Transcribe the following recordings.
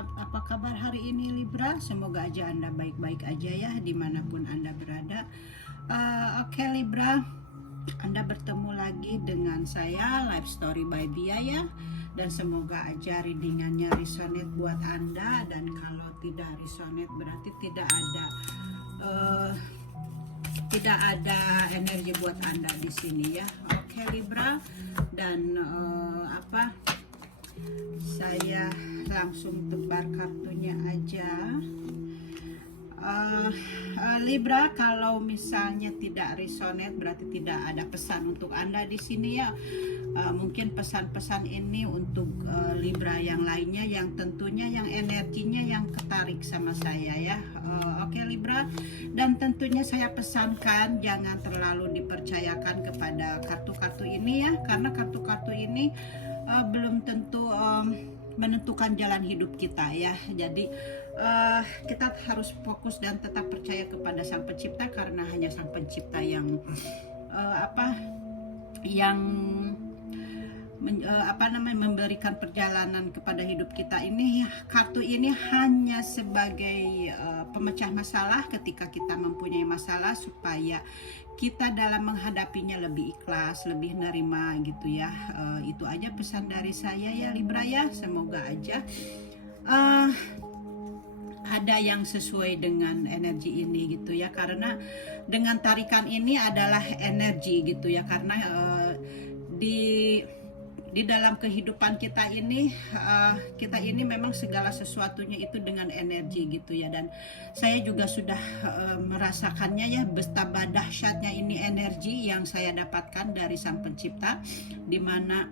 apa kabar hari ini Libra? Semoga aja Anda baik-baik aja ya dimanapun Anda berada. Oke Libra, Anda bertemu lagi dengan saya Life Story by Bia ya. Dan semoga aja readingannya resonate buat Anda. Dan kalau tidak resonate berarti tidak ada energi buat Anda di sini ya. Oke Libra, dan saya langsung tebar kartunya aja. Libra, kalau misalnya tidak resonate berarti tidak ada pesan untuk Anda di sini ya. Mungkin pesan-pesan ini untuk Libra yang lainnya yang tentunya yang energinya yang ketarik sama saya ya. Oke Libra, dan tentunya saya pesankan jangan terlalu dipercayakan kepada kartu-kartu ini ya, karena kartu-kartu ini belum tentu menentukan jalan hidup kita ya. Jadi kita harus fokus dan tetap percaya kepada Sang Pencipta, karena hanya Sang Pencipta yang memberikan perjalanan kepada hidup kita ini. Kartu ini hanya sebagai pemecah masalah ketika kita mempunyai masalah, supaya kita dalam menghadapinya lebih ikhlas, lebih nerima gitu ya. Itu aja pesan dari saya ya Libra ya. Semoga aja ada yang sesuai dengan energi ini gitu ya, karena dengan tarikan ini adalah energi gitu ya, karena di dalam kehidupan kita ini memang segala sesuatunya itu dengan energi gitu ya. Dan saya juga sudah merasakannya ya, betapa dahsyatnya ini energi yang saya dapatkan dari Sang Pencipta, dimana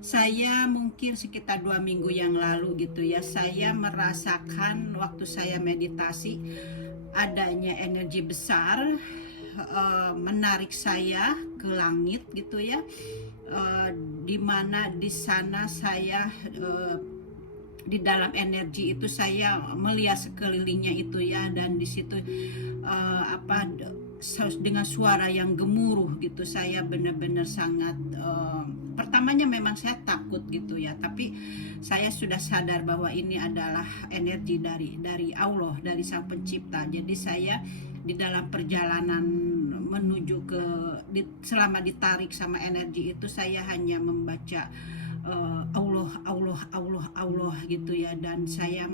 saya mungkin sekitar 2 minggu yang lalu gitu ya, saya merasakan waktu saya meditasi adanya energi besar menarik saya ke langit gitu ya. Dimana di sana saya di dalam energi itu saya melihat sekelilingnya itu ya, dan di situ dengan suara yang gemuruh gitu, saya benar-benar sangat pertamanya memang saya takut gitu ya, tapi saya sudah sadar bahwa ini adalah energi dari Allah, dari Sang Pencipta. Jadi saya di dalam perjalanan menuju selama ditarik sama energi itu, saya hanya membaca Allah Allah Allah Allah gitu ya, dan saya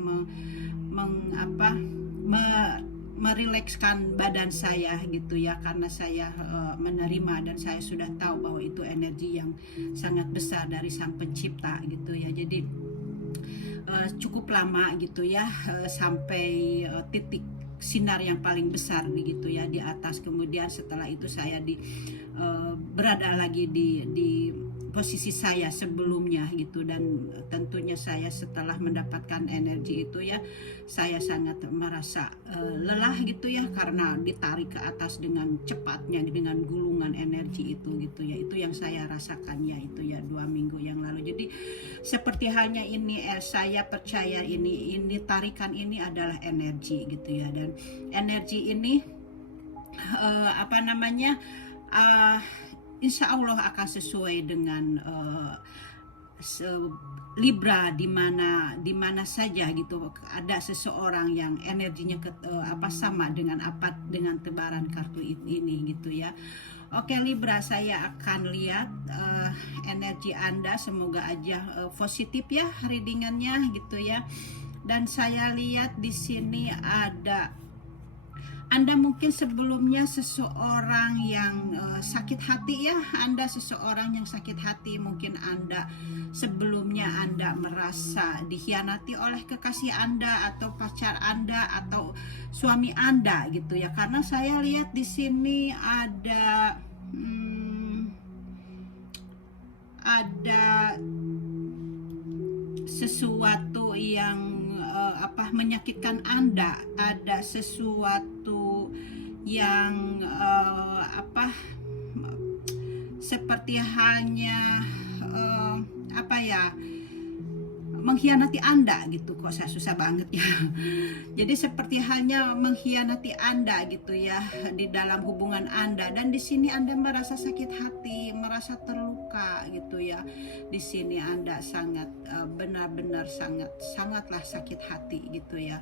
merilekskan badan saya gitu ya, karena saya menerima dan saya sudah tahu bahwa itu energi yang sangat besar dari Sang Pencipta gitu ya. Jadi cukup lama gitu ya, sampai titik sinar yang paling besar begitu ya di atas. Kemudian setelah itu saya berada lagi di posisi saya sebelumnya gitu, dan tentunya saya setelah mendapatkan energi itu ya, saya sangat merasa lelah gitu ya, karena ditarik ke atas dengan cepatnya dengan gulungan energi itu gitu ya. Itu yang saya rasakan ya, itu ya 2 minggu yang lalu. Jadi seperti halnya ini saya percaya ini tarikan ini adalah energi gitu ya, dan energi ini insya Allah akan sesuai dengan Libra, di mana saja gitu ada seseorang yang energinya sama dengan tebaran kartu ini gitu ya. Oke Libra, saya akan lihat energi Anda, semoga aja positif ya readingannya gitu ya. Dan saya lihat di sini Anda mungkin sebelumnya seseorang yang sakit hati ya. Anda seseorang yang sakit hati, mungkin Anda sebelumnya Anda merasa dikhianati oleh kekasih Anda atau pacar Anda atau suami Anda gitu ya. Karena saya lihat di sini ada sesuatu yang menyakitkan Anda, ada sesuatu yang seperti hanya mengkhianati Anda gitu. Kok saya susah banget ya. Jadi seperti halnya mengkhianati Anda gitu ya di dalam hubungan Anda, dan di sini Anda merasa sakit hati, merasa terluka gitu ya. Di sini Anda sangat benar-benar sangatlah sakit hati gitu ya.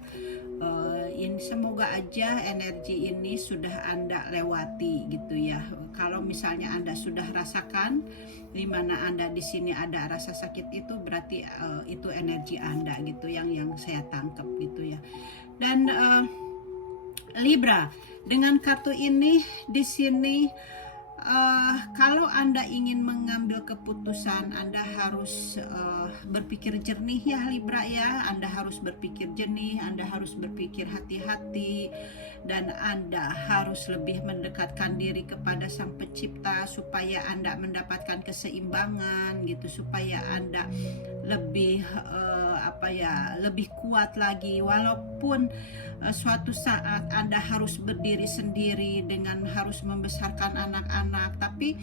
Ini semoga aja energi ini sudah Anda lewati gitu ya. Kalau misalnya Anda sudah rasakan di mana Anda di sini ada rasa sakit, itu berarti itu energi Anda gitu yang saya tangkap gitu ya. Dan Libra, dengan kartu ini di sini kalau Anda ingin mengambil keputusan, Anda harus berpikir jernih ya Libra ya. Anda harus berpikir jernih, Anda harus berpikir hati-hati, dan Anda harus lebih mendekatkan diri kepada Sang Pencipta supaya Anda mendapatkan keseimbangan gitu, supaya Anda lebih lebih kuat lagi. Walaupun suatu saat Anda harus berdiri sendiri dengan harus membesarkan anak-anak, tapi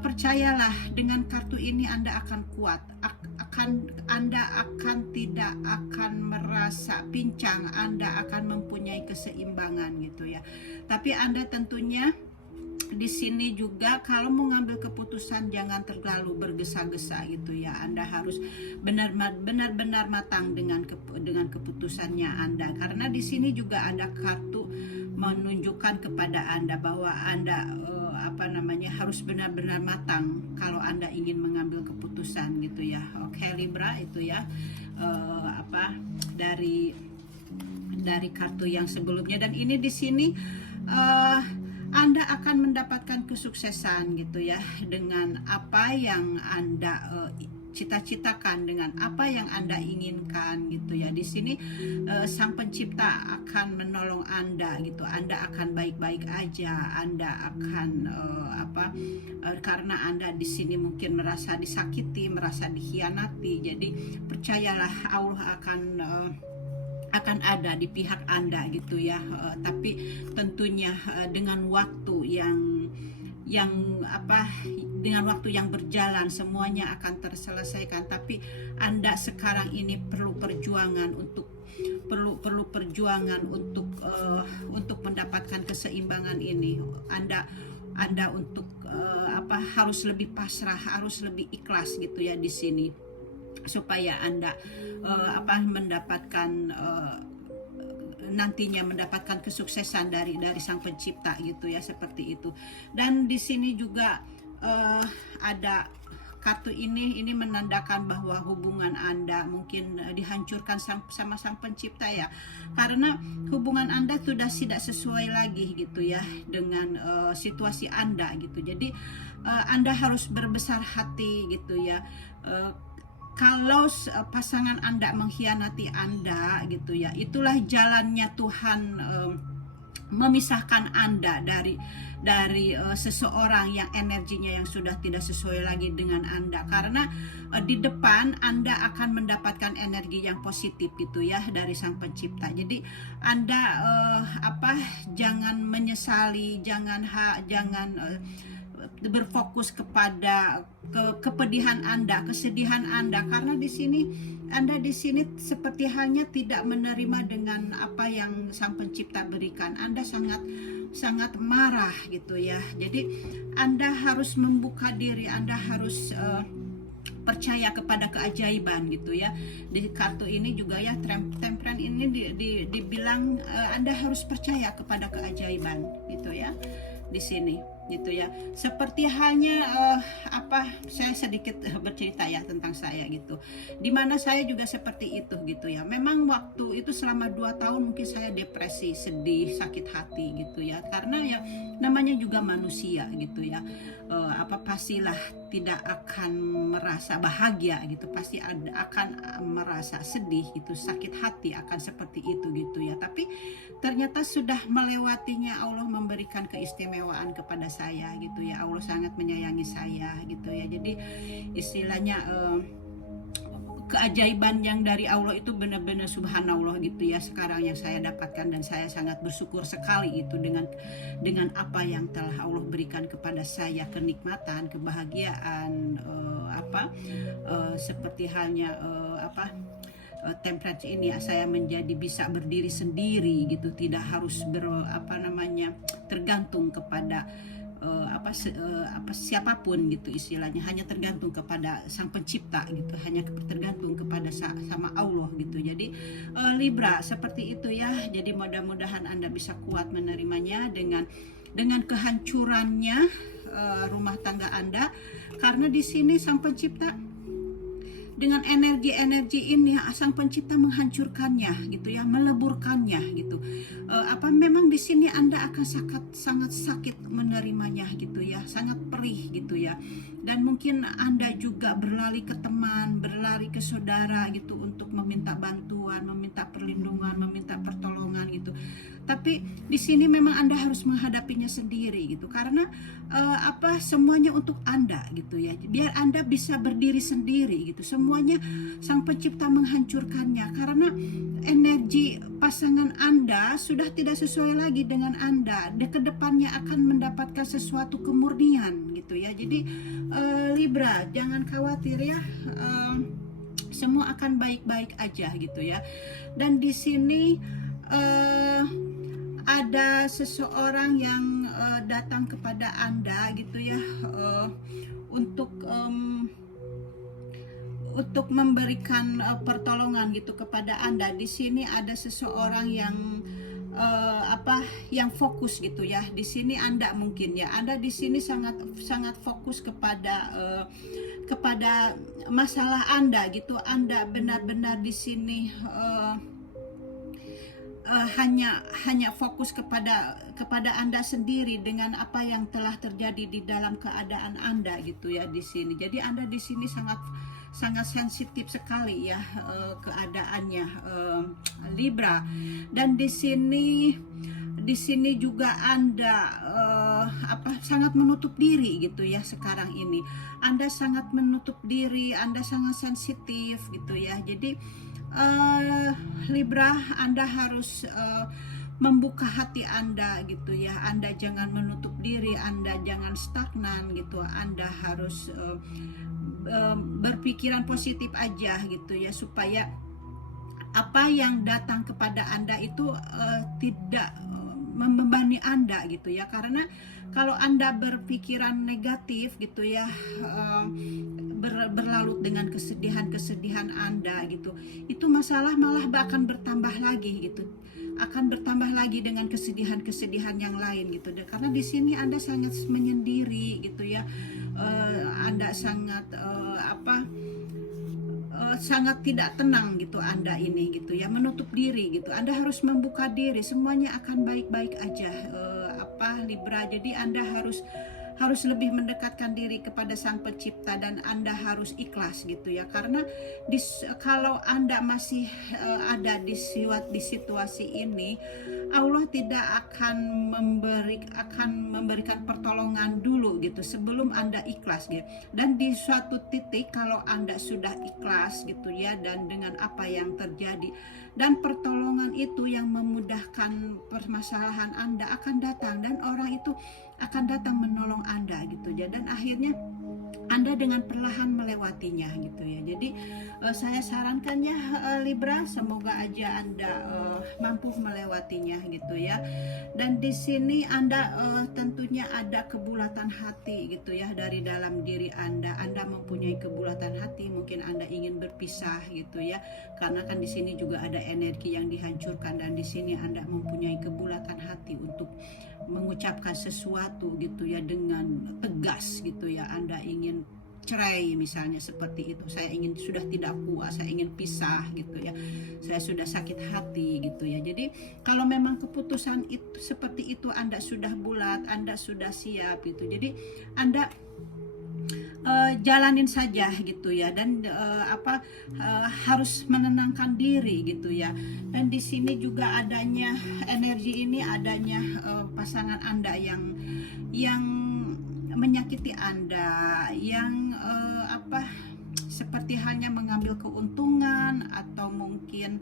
percayalah, dengan kartu ini Anda akan kuat, Anda akan tidak akan merasa pincang, Anda akan mempunyai keseimbangan gitu ya. Tapi Anda tentunya di sini juga kalau mau ngambil keputusan jangan terlalu bergesa-gesa gitu ya. Anda harus benar-benar matang dengan keputusannya Anda, karena di sini juga ada kartu menunjukkan kepada Anda bahwa Anda harus benar-benar matang kalau Anda ingin mengambil keputusan gitu ya. Oke Libra, itu ya dari kartu yang sebelumnya. Dan ini di sini Anda akan mendapatkan kesuksesan gitu ya, dengan apa yang Anda cita-citakan, dengan apa yang Anda inginkan gitu ya. Di sini Sang Pencipta akan menolong Anda gitu. Anda akan baik-baik aja. Anda akan karena Anda di sini mungkin merasa disakiti, merasa dikhianati. Jadi percayalah, Allah akan ada di pihak Anda gitu ya. Tapi tentunya dengan waktu dengan waktu yang berjalan semuanya akan terselesaikan. Tapi Anda sekarang ini perlu perjuangan untuk mendapatkan keseimbangan ini. Anda untuk harus lebih pasrah, harus lebih ikhlas gitu ya di sini, supaya Anda nantinya mendapatkan kesuksesan dari Sang Pencipta gitu ya, seperti itu. Dan di sini juga ada kartu ini menandakan bahwa hubungan Anda mungkin dihancurkan sama Sang Pencipta ya, karena hubungan Anda sudah tidak sesuai lagi gitu ya dengan situasi Anda gitu. Jadi Anda harus berbesar hati gitu ya. Kalau pasangan Anda mengkhianati Anda gitu ya, itulah jalannya Tuhan memisahkan Anda dari seseorang yang energinya yang sudah tidak sesuai lagi dengan Anda. Karena di depan Anda akan mendapatkan energi yang positif gitu ya dari Sang Pencipta. Jadi Anda jangan menyesali, jangan berfokus kepada kepedihan Anda, kesedihan Anda, karena Anda di sini seperti halnya tidak menerima dengan apa yang Sang Pencipta berikan. Anda sangat marah gitu ya. Jadi Anda harus membuka diri, Anda harus percaya kepada keajaiban gitu ya. Di kartu ini juga ya, Temperance ini dibilang Anda harus percaya kepada keajaiban gitu ya di sini gitu ya. Seperti halnya saya sedikit bercerita ya tentang saya gitu, dimana saya juga seperti itu gitu ya. Memang waktu itu selama 2 tahun mungkin saya depresi, sedih, sakit hati gitu ya, karena ya namanya juga manusia gitu ya. Pastilah tidak akan merasa bahagia gitu, pasti akan merasa sedih gitu, sakit hati akan seperti itu gitu ya. Tapi ternyata sudah melewatinya, Allah memberikan keistimewaan kepada saya gitu ya. Allah sangat menyayangi saya gitu ya. Jadi istilahnya keajaiban yang dari Allah itu benar-benar subhanallah gitu ya sekarang yang saya dapatkan, dan saya sangat bersyukur sekali itu dengan apa yang telah Allah berikan kepada saya, kenikmatan, kebahagiaan, seperti halnya temperance ini saya menjadi bisa berdiri sendiri gitu, tidak harus tergantung kepada siapapun gitu istilahnya, hanya tergantung kepada Sang Pencipta gitu, hanya tergantung kepada sama Allah gitu. Jadi Libra seperti itu ya. Jadi mudah-mudahan Anda bisa kuat menerimanya dengan kehancurannya rumah tangga Anda, karena di sini Sang Pencipta dengan energi-energi ini Sang Pencipta menghancurkannya gitu ya, meleburkannya gitu. Memang di sini Anda akan sangat sakit menerimanya gitu ya, sangat perih gitu ya. Dan mungkin Anda juga berlari ke teman, berlari ke saudara gitu untuk meminta bantuan, meminta perlindungan, meminta pertolongan gitu. Tapi di sini memang Anda harus menghadapinya sendiri gitu, karena semuanya untuk Anda gitu ya, biar Anda bisa berdiri sendiri gitu. Semuanya Sang Pencipta menghancurkannya karena energi pasangan Anda sudah tidak sesuai lagi dengan Anda. Kedepannya akan mendapatkan sesuatu kemurnian gitu ya. Jadi Libra, jangan khawatir ya, semua akan baik-baik aja gitu ya. Dan di sini ada seseorang yang datang kepada Anda gitu ya, untuk memberikan pertolongan gitu kepada Anda. Di sini ada seseorang yang yang fokus gitu ya. Di sini Anda mungkin ya, Anda di sini sangat fokus kepada masalah Anda gitu. Anda benar-benar di sini hanya fokus kepada Anda sendiri dengan apa yang telah terjadi di dalam keadaan Anda gitu ya di sini. Jadi Anda di sini sangat sensitif sekali ya keadaannya, Libra. Dan di sini juga Anda sangat menutup diri gitu ya sekarang ini. Anda sangat menutup diri, Anda sangat sensitif gitu ya. Jadi Libra, Anda harus membuka hati Anda gitu ya. Anda jangan menutup diri, Anda jangan stagnan gitu. Anda harus berpikiran positif aja gitu ya, supaya apa yang datang kepada Anda itu tidak membebani Anda gitu ya. Karena kalau Anda berpikiran negatif gitu ya, berlarut dengan kesedihan Anda gitu, itu masalah malah akan bertambah lagi gitu, akan bertambah lagi dengan kesedihan yang lain gitu. Karena di sini Anda sangat menyendiri gitu ya, Anda sangat sangat tidak tenang gitu Anda ini gitu ya, menutup diri gitu. Anda harus membuka diri, semuanya akan baik-baik aja Libra. Jadi Anda harus lebih mendekatkan diri kepada Sang Pencipta, dan Anda harus ikhlas gitu ya. Karena kalau Anda masih ada di situasi ini, Allah tidak akan memberikan pertolongan dulu gitu sebelum Anda ikhlas gitu. Dan di suatu titik kalau Anda sudah ikhlas gitu ya, dan dengan apa yang terjadi, dan pertolongan itu yang memudahkan permasalahan Anda akan datang, dan orang itu akan datang menolong Anda gitu ya. Dan akhirnya Anda dengan perlahan melewatinya gitu ya. Jadi saya sarankan ya Libra, semoga aja Anda mampu melewatinya gitu ya. Dan di sini Anda tentunya ada kebulatan hati gitu ya dari dalam diri Anda. Anda mempunyai kebulatan hati, mungkin Anda ingin berpisah gitu ya. Karena kan di sini juga ada energi yang dihancurkan, dan di sini Anda mempunyai kebulatan hati untuk mengucapkan sesuatu gitu ya dengan tegas gitu ya. Anda ingin cerai misalnya seperti itu, saya sudah tidak puas, saya ingin pisah gitu ya, saya sudah sakit hati gitu ya. Jadi kalau memang keputusan itu seperti itu, Anda sudah bulat, Anda sudah siap gitu, jadi Anda jalanin saja gitu ya. Dan harus menenangkan diri gitu ya. Dan di sini juga adanya energi ini, adanya pasangan Anda yang menyakiti Anda, yang seperti halnya mengambil keuntungan, atau mungkin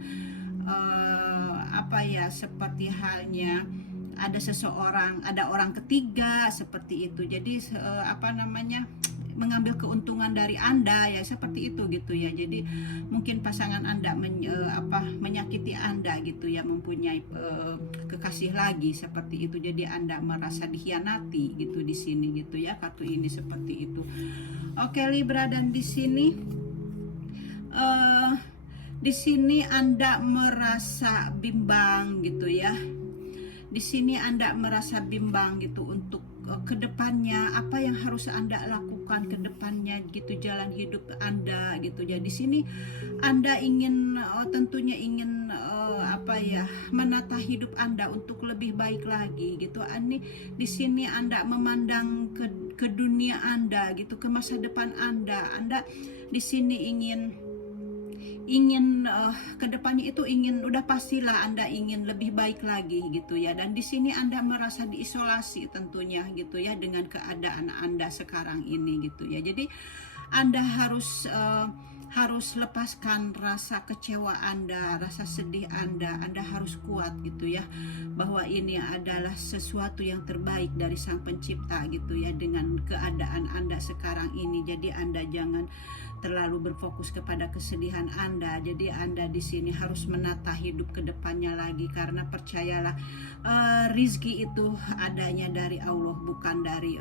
seperti halnya ada seseorang, ada orang ketiga seperti itu. Jadi apa namanya, mengambil keuntungan dari Anda ya, seperti itu gitu ya. Jadi mungkin pasangan Anda menyakiti Anda gitu ya, mempunyai kekasih lagi seperti itu. Jadi Anda merasa dikhianati gitu di sini gitu ya, kartu ini seperti itu. Oke Libra, dan di sini Anda merasa bimbang gitu ya. Di sini Anda merasa bimbang gitu untuk kedepannya, apa yang harus Anda lakukan kedepannya gitu, jalan hidup Anda gitu. Jadi di sini Anda ingin tentunya ingin menata hidup Anda untuk lebih baik lagi gitu. Di sini Anda memandang ke dunia Anda gitu, ke masa depan Anda. Anda di sini ingin kedepannya itu udah pastilah Anda ingin lebih baik lagi gitu ya. Dan di sini Anda merasa diisolasi tentunya gitu ya, dengan keadaan Anda sekarang ini gitu ya. Jadi Anda harus lepaskan rasa kecewa Anda, rasa sedih Anda harus kuat gitu ya, bahwa ini adalah sesuatu yang terbaik dari Sang Pencipta gitu ya, dengan keadaan Anda sekarang ini. Jadi Anda jangan terlalu berfokus kepada kesedihan Anda. Jadi Anda di sini harus menata hidup ke depannya lagi, karena percayalah, rizki itu adanya dari Allah, bukan dari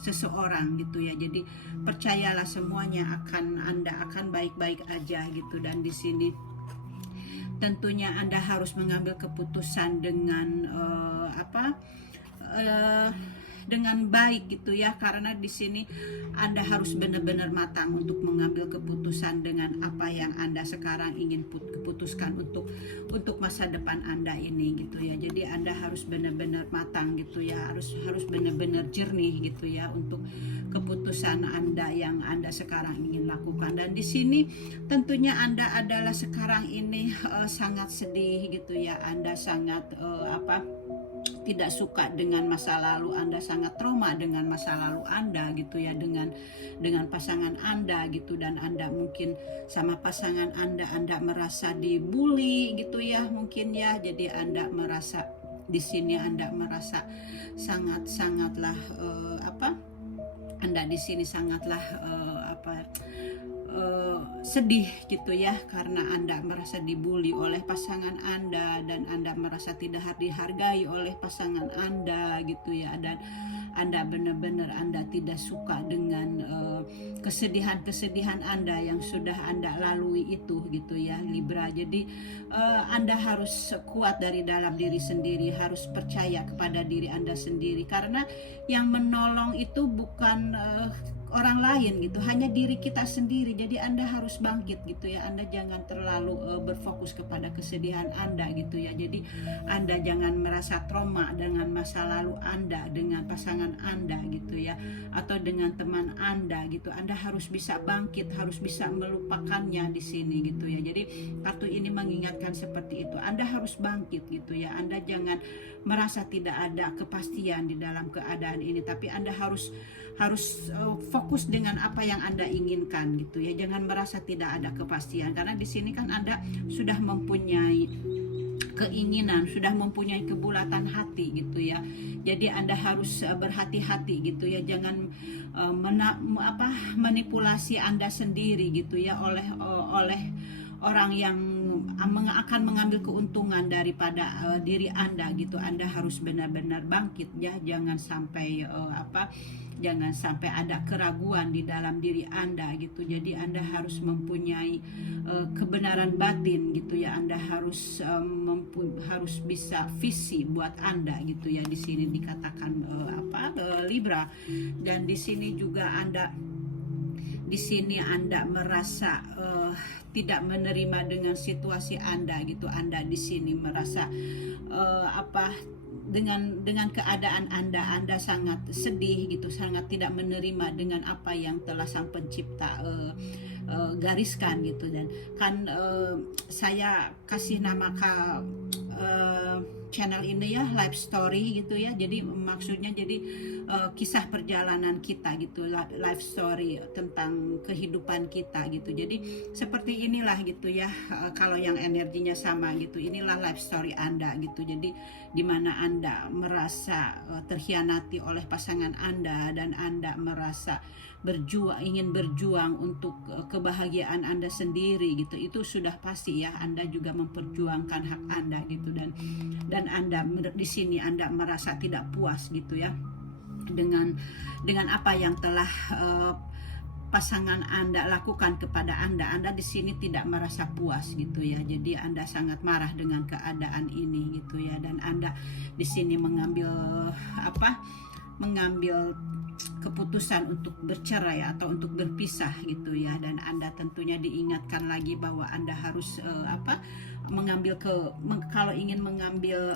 seseorang gitu ya. Jadi percayalah, semuanya Anda akan baik-baik aja gitu. Dan di sini tentunya Anda harus mengambil keputusan dengan dengan baik gitu ya, karena di sini Anda harus benar-benar matang untuk mengambil keputusan dengan apa yang Anda sekarang ingin putuskan untuk masa depan Anda ini gitu ya. Jadi Anda harus benar-benar matang gitu ya, harus benar-benar jernih gitu ya untuk keputusan Anda yang Anda sekarang ingin lakukan. Dan di sini tentunya Anda adalah sekarang ini sangat sedih gitu ya. Anda sangat tidak suka dengan masa lalu Anda, sangat trauma dengan masa lalu Anda gitu ya, dengan pasangan Anda gitu. Dan Anda mungkin sama pasangan Anda merasa dibully gitu ya, mungkin ya. Jadi Anda merasa di sini Anda merasa sangatlah Anda di sini sangatlah sedih gitu ya, karena Anda merasa dibully oleh pasangan Anda, dan Anda merasa tidak dihargai oleh pasangan Anda gitu ya. Dan Anda benar-benar Anda tidak suka dengan kesedihan Anda yang sudah Anda lalui itu gitu ya Libra. Jadi Anda harus kuat dari dalam diri sendiri, harus percaya kepada diri Anda sendiri, karena yang menolong itu bukan orang lain gitu, hanya diri kita sendiri. Jadi Anda harus bangkit gitu ya. Anda jangan terlalu berfokus kepada kesedihan Anda gitu ya. Jadi Anda jangan merasa trauma dengan masa lalu Anda, dengan pasangan Anda gitu ya, atau dengan teman Anda gitu. Anda harus bisa bangkit, harus bisa melupakannya di sini gitu ya. Jadi kartu ini mengingatkan seperti itu. Anda harus bangkit gitu ya. Anda jangan merasa tidak ada kepastian di dalam keadaan ini, tapi Anda harus fokus dengan apa yang Anda inginkan gitu ya. Jangan merasa tidak ada kepastian, karena di sini kan Anda sudah mempunyai keinginan, sudah mempunyai kebulatan hati gitu ya. Jadi Anda harus berhati-hati gitu ya. Jangan manipulasi Anda sendiri gitu ya oleh orang yang akan mengambil keuntungan daripada diri Anda gitu. Anda harus benar-benar bangkit ya. Jangan sampai jangan sampai ada keraguan di dalam diri Anda gitu. Jadi Anda harus mempunyai kebenaran batin gitu ya. Anda harus bisa visi buat Anda gitu ya. Di sini dikatakan Libra. Dan di sini juga Anda merasa tidak menerima dengan situasi Anda gitu. Anda di sini merasa dengan keadaan Anda sangat sedih gitu, sangat tidak menerima dengan apa yang telah Sang Pencipta gariskan gitu. Dan kan saya kasih nama channel ini ya, life story gitu ya. Jadi maksudnya jadi kisah perjalanan kita gitu, life story tentang kehidupan kita gitu. Jadi seperti inilah gitu ya, kalau yang energinya sama gitu, inilah life story Anda gitu. Jadi dimana Anda merasa terhianati oleh pasangan Anda, dan Anda merasa ingin berjuang untuk kebahagiaan Anda sendiri gitu, itu sudah pasti ya, Anda juga memperjuangkan hak Anda gitu. Dan Anda di sini Anda merasa tidak puas gitu ya dengan apa yang telah pasangan Anda lakukan kepada Anda. Anda di sini tidak merasa puas gitu ya. Jadi Anda sangat marah dengan keadaan ini gitu ya, dan Anda di sini mengambil keputusan untuk bercerai atau untuk berpisah gitu ya. Dan Anda tentunya diingatkan lagi bahwa Anda harus kalau ingin mengambil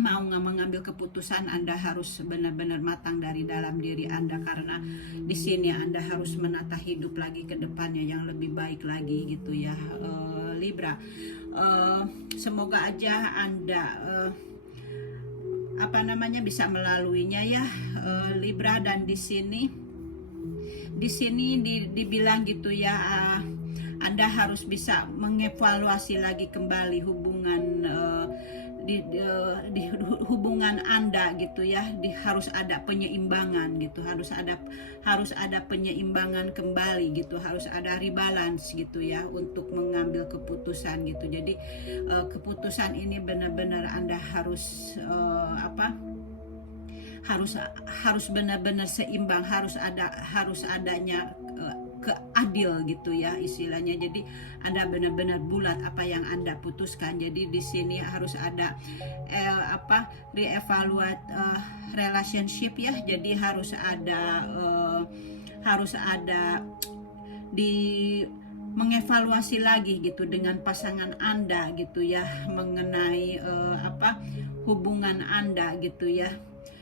mau mengambil keputusan, Anda harus benar-benar matang dari dalam diri Anda, karena di sini Anda harus menata hidup lagi ke depannya yang lebih baik lagi gitu ya, Libra. Semoga aja Anda bisa melaluinya ya, Libra. Dan di sini dibilang gitu ya, Anda harus bisa mengevaluasi lagi kembali hubungan di hubungan Anda gitu ya. Harus ada penyeimbangan gitu, harus ada penyeimbangan kembali gitu, harus ada rebalance gitu ya untuk mengambil keputusan gitu. Jadi keputusan ini benar-benar Anda harus harus benar-benar seimbang, harus adanya keadil gitu ya istilahnya. Jadi Anda benar-benar bulat apa yang Anda putuskan. Jadi di sini harus ada reevaluate relationship ya. Jadi harus ada mengevaluasi lagi gitu dengan pasangan Anda gitu ya, mengenai hubungan Anda gitu ya.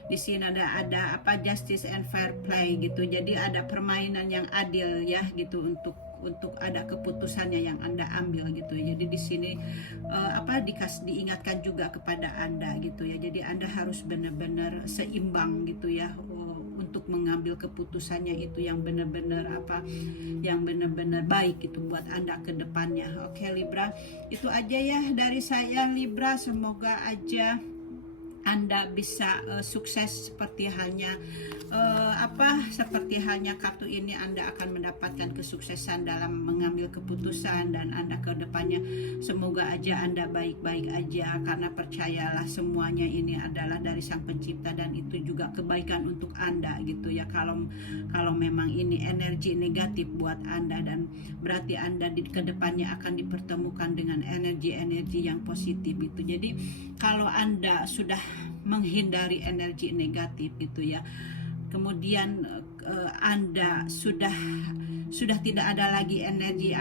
Di sini ada justice and fair play gitu. Jadi ada permainan yang adil ya gitu untuk ada keputusannya yang Anda ambil gitu. Jadi di sini diingatkan juga kepada Anda gitu ya. Jadi Anda harus benar-benar seimbang gitu ya untuk mengambil keputusannya itu yang benar-benar baik gitu buat Anda ke depannya. Oke Libra, itu aja ya dari saya Libra. Semoga aja Anda bisa sukses seperti halnya kartu ini. Anda akan mendapatkan kesuksesan dalam mengambil keputusan, dan Anda ke depannya semoga aja Anda baik-baik aja, karena percayalah semuanya ini adalah dari Sang Pencipta, dan itu juga kebaikan untuk Anda gitu ya. Kalau memang ini energi negatif buat Anda, dan berarti Anda ke depannya akan dipertemukan dengan energi-energi yang positif itu. Jadi kalau Anda sudah menghindari energi negatif gitu ya, kemudian Anda sudah tidak ada lagi energi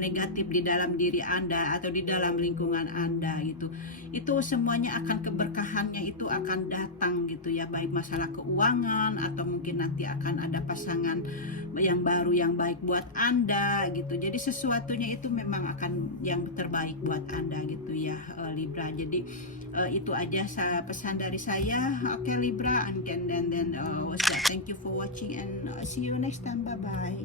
negatif di dalam diri Anda atau di dalam lingkungan Anda gitu, itu semuanya akan keberkahannya itu akan datang gitu ya, baik masalah keuangan atau mungkin nanti akan ada pasangan yang baru yang baik buat Anda gitu. Jadi sesuatunya itu memang akan yang terbaik buat Anda gitu ya, Libra. Jadi itu aja pesan dari saya. Oke Libra, and then what's that? Thank you for watching, and see you next time. Bye bye.